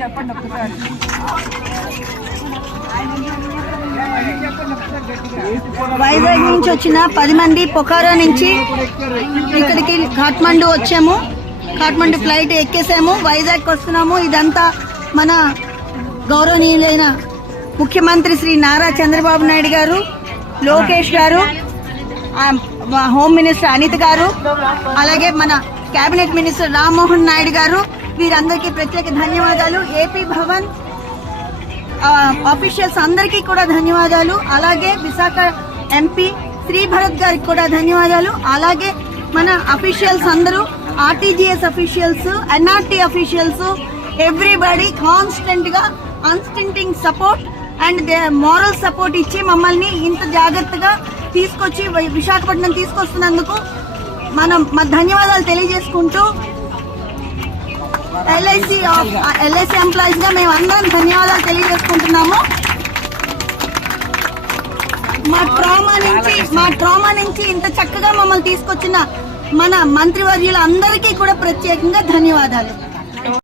చెప్పండి ఒక్కసారి. వైజాగ్ నుంచి వచ్చిన 10 మంది పొఖారా నుంచి ఇక్కడికి కాఠ్మండు వచ్చాము. కాఠ్మండు ఫ్లైట్ ఎక్కేసాము, వైజాగ్ వస్తున్నాము. ఇదంతా మన గౌరవనీయులైన ముఖ్యమంత్రి శ్రీ నారా చంద్రబాబు నాయుడు గారు, లోకేష్ గారు, హోమ్ మినిస్టర్ అనిత్ గారు, అలాగే మన కేబినెట్ మినిస్టర్ రామ్మోహన్ నాయుడు గారు, వీరందరికీ ప్రత్యేక ధన్యవాదాలు. ఏపీ భవన్ ఆఫీషియల్స్ అందరికీ కూడా ధన్యవాదాలు. అలాగే విశాఖ ఎంపీ శ్రీ భరత్ గారికి కూడా ధన్యవాదాలు. అలాగే మన అఫీషియల్స్ అందరూ, RTGS officials, NRT officials, everybody constant గా unstinting support and moral support ఇచ్చి మమ్మల్ని ఇంత జాగ్రత్తగా తీసుకొచ్చి విశాఖపట్నం తీసుకొస్తున్నందుకు మనం ధన్యవాదాలు తెలియజేసుకుంటూ ఎల్ఐసి ఎంప్లాయీస్ గా మేము అందరం ధన్యవాదాలు తెలియజేసుకుంటున్నాము. మా ట్రామా నుంచి ఇంత చక్కగా మమ్మల్ని తీసుకొచ్చిన మన మంత్రివర్యులందరికీ కూడా ప్రత్యేకంగా ధన్యవాదాలు.